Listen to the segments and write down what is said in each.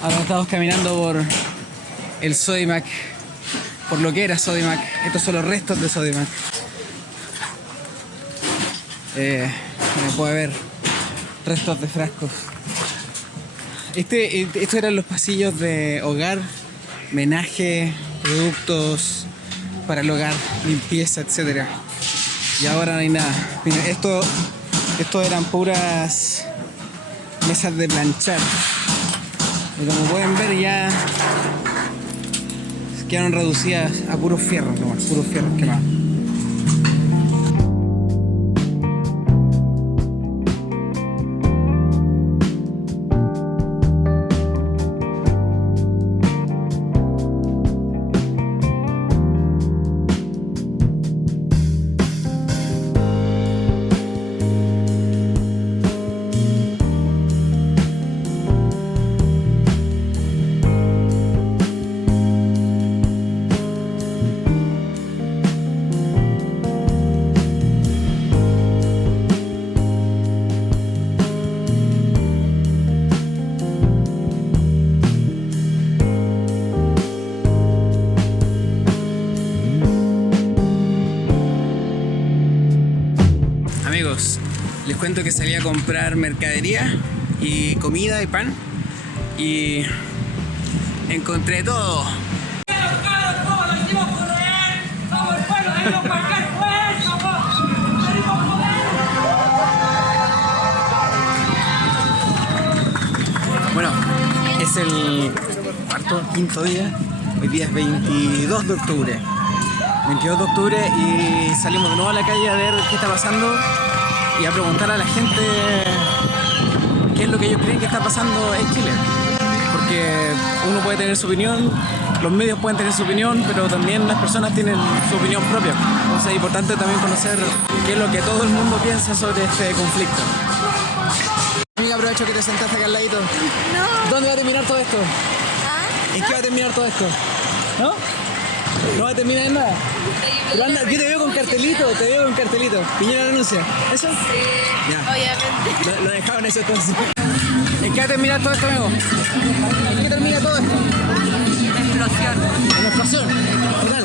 Ahora estamos caminando por el Sodimac, por lo que era Sodimac. Estos son los restos de Sodimac. Puede ver restos de frascos. Estos eran los pasillos de hogar, menaje, productos para el hogar, limpieza, etc. Y ahora no hay nada. Miren, esto eran puras mesas de planchar. Y como pueden ver ya quedaron reducidas a puros fierros, nomás, puros fierros quemados. Amigos, les cuento que salí a comprar mercadería y comida y pan y encontré todo. Bueno, es el quinto día, hoy día es 22 de octubre. 22 de octubre y salimos de nuevo a la calle a ver qué está pasando y a preguntar a la gente qué es lo que ellos creen que está pasando en Chile. Porque uno puede tener su opinión, los medios pueden tener su opinión, pero también las personas tienen su opinión propia. Entonces es importante también conocer qué es lo que todo el mundo piensa sobre este conflicto. Amiga, aprovecho que te sentaste acá al ladito. No. ¿Dónde va a terminar todo esto? ¿Ah? ¿En qué va a terminar todo esto? ¿No? ¿No va a terminar en nada? Pero anda, yo te veo con cartelito, Piñera renuncia. ¿Eso? Sí, ya. obviamente. Lo dejaron eso entonces. ¿En qué va a terminar todo esto, amigo? ¿En qué termina todo esto? Una explosión. Una explosión. Total.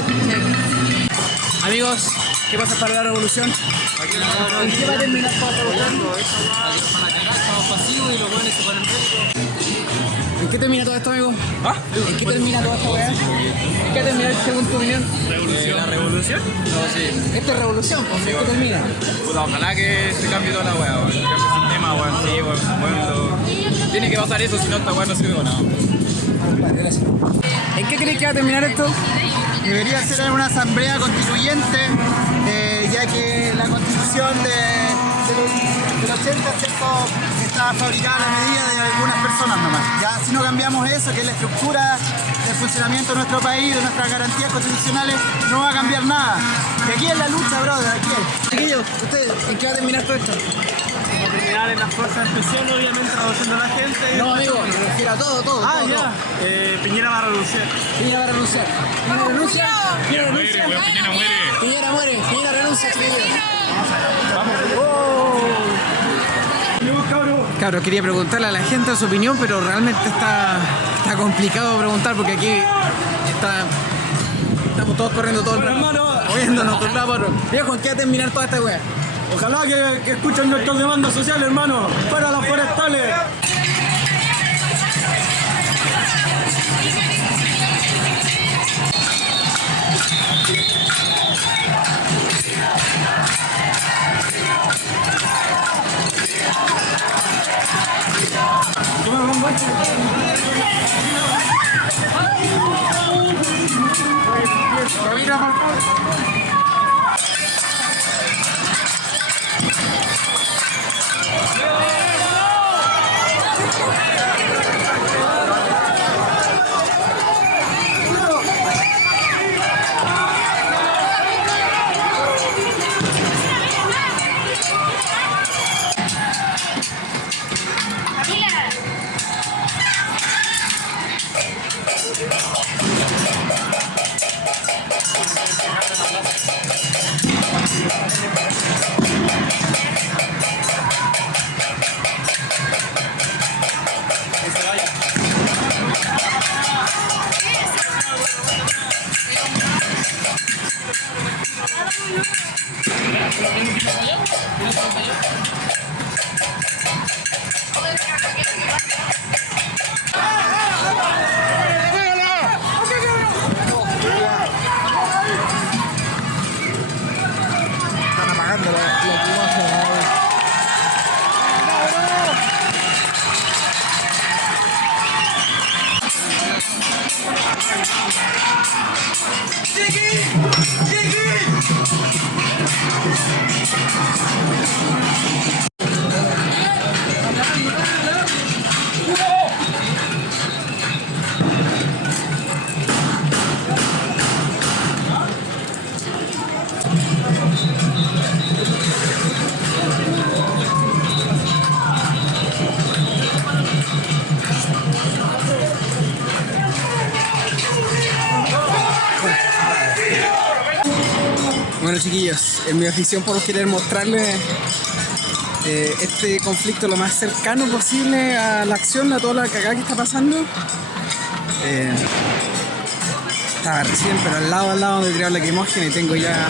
Amigos, ¿qué pasa para la revolución? ¿En qué va a terminar toda esta revolución? ¿En qué termina todo esto, amigo? ¿Ah? ¿En qué termina toda esta weá? ¿En qué termina según tu opinión? ¿La revolución? No, sí. Esta es revolución, pues, ¿en qué termina? Puta, ojalá que se cambie toda la weá, weón. Que cambie el sistema, weón. Sí, weón. Tiene que pasar eso, si no esta weá no sirve para nada. Gracias. ¿En qué crees que va a terminar esto? Debería ser en una asamblea constituyente, ya que la constitución del 80 está fabricada a la medida de algunas personas nomás. Ya si no cambiamos eso, que es la estructura del funcionamiento de nuestro país, de nuestras garantías constitucionales, no va a cambiar nada. Y aquí es la lucha, brother, aquí es. Chiquillos, ¿ustedes en qué va a terminar todo esto? Va a terminar en las fuerzas especiales, obviamente, reduciendo a la gente. No, amigo, me refiero a todo. Ah, todo, ya. todo. Piñera va a renunciar. Piñera va a renunciar. ¿Piñera renuncia? Piñera muere, weón. Piñera muere. Piñera muere. Piñera renuncia, chiquillos. Cabros, quería preguntarle a la gente su opinión, pero realmente está complicado preguntar porque aquí estamos todos corriendo todo el rato, moviéndonos por lado por otro. Viejo, ¿en qué va a terminar toda esta wea? Ojalá que escuchen nuestras demandas sociales, hermano. ¡Fuera las forestales! Están apagando la imagen. Bueno, chiquillos, en mi afición por querer mostrarles este conflicto lo más cercano posible a la acción, a toda la cagada que está pasando. Estaba recién, pero al lado donde tiraron la lacrimógena y tengo ya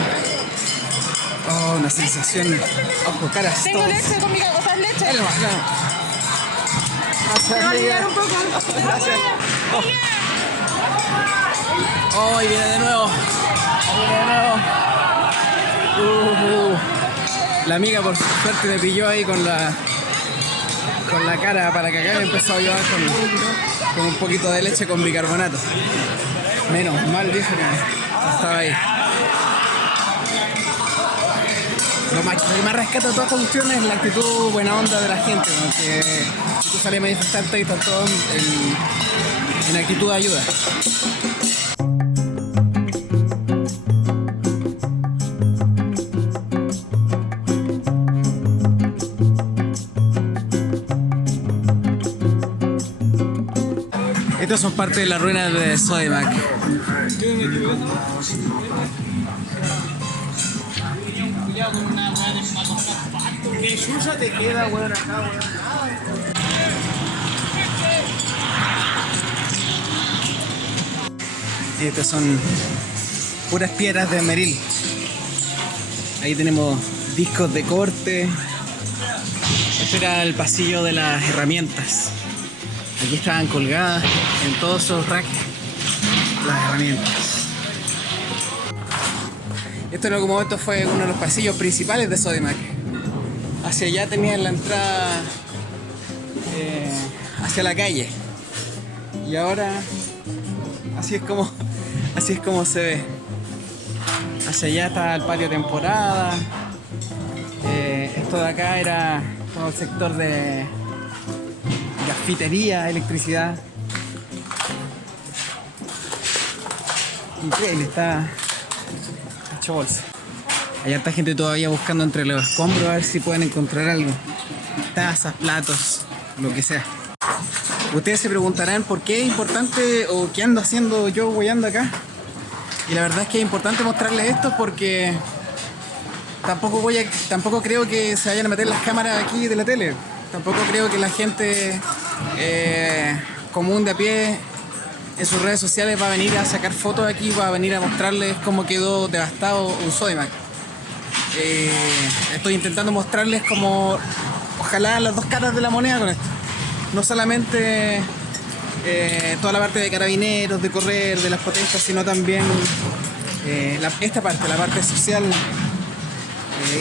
una sensación. Ojo, caras. Tengo leche conmigo, ¿gustas leche? Claro. ¿Me va a lidiar un poco? Gracias. Oh, y viene de nuevo. La amiga por suerte me pilló ahí con la cara para cagar y empezó a llevar con un poquito de leche con bicarbonato. Menos mal, viejo, que estaba ahí. Lo que más rescata de toda esta cuestión es la actitud buena onda de la gente, porque si tú sales a manifestarte y están todos en actitud de ayuda. Estos son parte de las ruinas de Sodimac. Estas son puras piedras de Meril. Ahí tenemos discos de corte. Este era el pasillo de las herramientas. Aquí estaban colgadas en todos esos racks las herramientas. Esto en algún momento fue uno de los pasillos principales de Sodimac. Hacia allá tenían la entrada hacia la calle. Y ahora así es como se ve. Hacia allá está el patio temporada. Esto de acá era todo el sector de cafetería, electricidad. Increíble, está hecho bolsa. Hay harta gente todavía buscando entre los escombros a ver si pueden encontrar algo. Tazas, platos, lo que sea. Ustedes se preguntarán por qué es importante o qué ando haciendo yo hueando acá. Y la verdad es que es importante mostrarles esto porque tampoco creo que se vayan a meter las cámaras aquí de la tele. Tampoco creo que la gente común de a pie en sus redes sociales va a venir a sacar fotos aquí, va a venir a mostrarles cómo quedó devastado un Sodimac. Estoy intentando mostrarles como ojalá las dos caras de la moneda con esto. No solamente toda la parte de carabineros, de correr, de las protestas, sino también esta parte, la parte social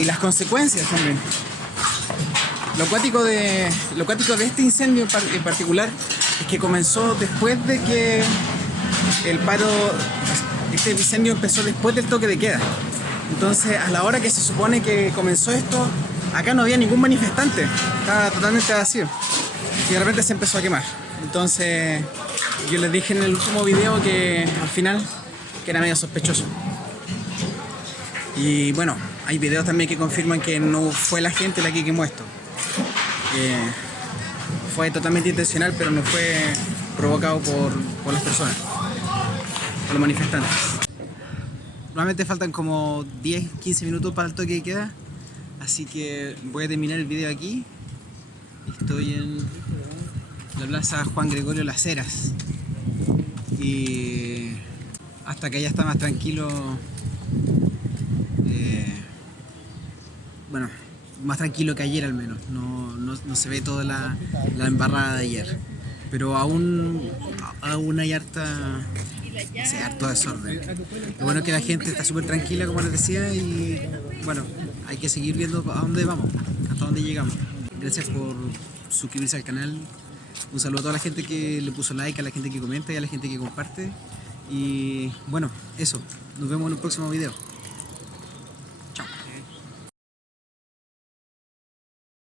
y las consecuencias también. Lo cuático de este incendio en particular es que comenzó después de que el paro, este incendio empezó después del toque de queda. Entonces, a la hora que se supone que comenzó esto, acá no había ningún manifestante, estaba totalmente vacío. Y de repente se empezó a quemar. Entonces, yo les dije en el último video que al final que era medio sospechoso. Y bueno, hay videos también que confirman que no fue la gente la que quemó esto. Fue totalmente intencional, pero no fue provocado por las personas, por los manifestantes. Normalmente faltan como 10-15 minutos para el toque de queda, así que voy a terminar el video aquí. Estoy en la plaza Juan Gregorio Las Heras y hasta que ya está más tranquilo, bueno, más tranquilo que ayer al menos. No se ve toda la embarrada de ayer. Pero aún hay harto desorden. Lo bueno es que la gente está súper tranquila, como les decía, y bueno, hay que seguir viendo a dónde vamos, hasta dónde llegamos. Gracias por suscribirse al canal. Un saludo a toda la gente que le puso like, a la gente que comenta y a la gente que comparte. Y bueno, eso. Nos vemos en un próximo video.